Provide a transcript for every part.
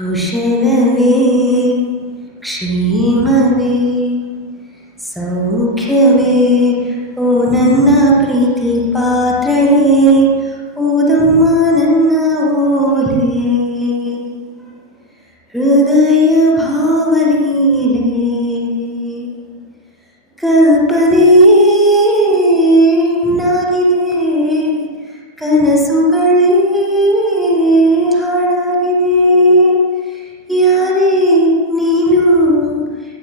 ಕುಶಲವೇ ಕ್ಷೇಮವೇ ಸೌಖ್ಯವೇ ಓ ನನ್ನ ಪ್ರೀತಿ ಪಾತ್ರಳೇ ಓದಮ್ಮ ನನ್ನ ಓಲೆ ಹೃದಯ ಭಾವಲೀಲೆ ಕಲ್ಪನೆ ನಾಗಿದೆ ಕನಸುಗಳೇ ಹಾಡಾಗಿದೆ ಯಾರೇ ನೀನು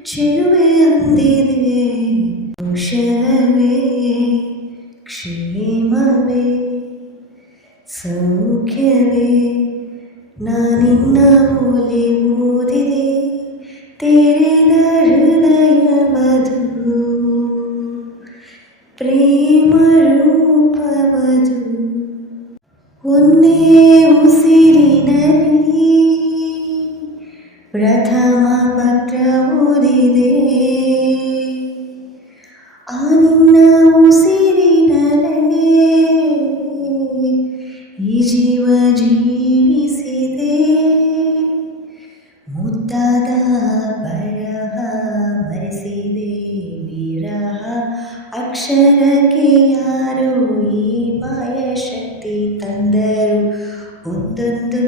ಚೆಲುವೆ ಅಂದಿದೆ ಕುಶಲವೇ ಕ್ಷೇಮವೇ ಸೌಖ್ಯವೇ ನಾನಿನ್ನ ಓಲೆ ಓದಿದೆ ತೆರೆದ ಹೃದಯವದು ಪ್ರೇಮ ರೂಪವದು ಒಂದೇ ಉಸಿರಿನಲ್ಲಿ ಪ್ರಥಮ ಪತ್ರ ಓದಿದೆ ಆ ನಿನ್ನ ಉಸಿರಿನಲ್ಲೇ ಈ ಜೀವ ಜೀವಿಸಿದೆ ಮುದ್ದಾದ ಬರಹ ಮರೆಸಿದೆ ವಿರಹ ಅಕ್ಷರಕ್ಕೆ ಯಾರೋ ಈ ಮಾಯ ಶಕ್ತಿ ತಂದರು ಒಂದೊಂದು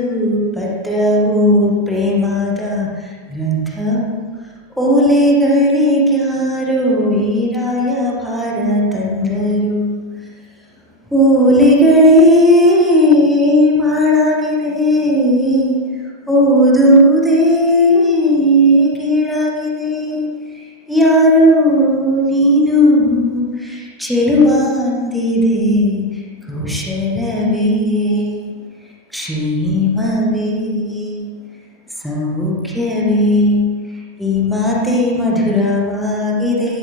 ಪತ್ರವು ಪ್ರೇಮದ ಗ್ರಂಥ ಓಲೆಗಳಿಗ್ಯಾರೋ ಈ ರಾಯಭಾರ ತಂದರು ಓಲೆಗಳೇ ಮಾಡಾಗಿದೆ ಓದುವುದೇ ಕೀಳಾಗಿದೆ ಯಾರು ನೀನು ಚೆಲುವ ಅಂದಿದೆ ಕುಶಲವೇ ಕ್ಷೇಮವೇ ಸೌಖ್ಯವೇ ಈ ಮಾತೆ ಮಧುರವಾಗಿದೆ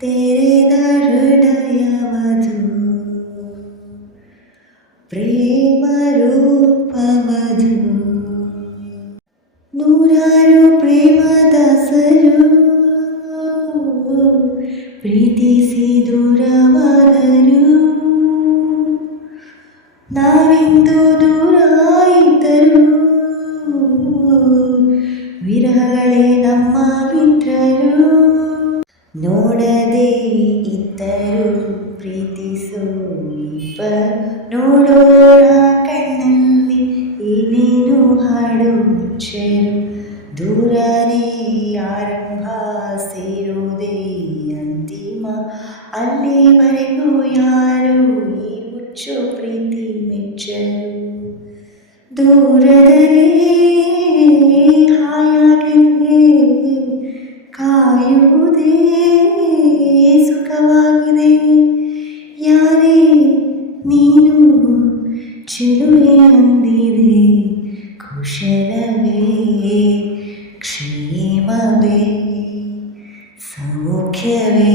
ತೆರೆದ ಹೃದಯವದು ಪ್ರೇಮ ರೂಪವದು ನೂರಾರು ಪ್ರೇಮದಾಸರು ಪ್ರೀತಿಸಿ ದೂರವಾದರು ನಾವಿಂದು ದೂರಾಯಿತರು ವಿರಹಗಳೇ ನಮ್ಮ ಮಿತ್ರರು ನೋಡದೆ ಇದ್ದರು ಪ್ರೀತಿಸೋ ಇಬ್ಬರು ನೋಡೋಣ ಕಣ್ಣಲ್ಲಿ ಏನೇನು ಹಾಡು ಮುಚ್ಚರು ದೂರನೇ ಆರಂಭ ಸೇರೋದೇ ಅಂತಿಮ ಅಲ್ಲಿವರೆಗೂ ಯಾರು ಈ ಹುಚ್ಚು ಪ್ರೀತಿ ಮೆಚ್ಚರು ದೂರದಲ್ಲಿ ಹಾಯಾಗಿದೆ ಕಾಯುವುದೇ ಸುಖವಾಗಿದೆ ಯಾರೇ ನೀನು ಚೆಲುವೆ ಅಂದಿದೆ ಕುಶಲವೇ ಕ್ಷೇಮವೇ ಸೌಖ್ಯವೇ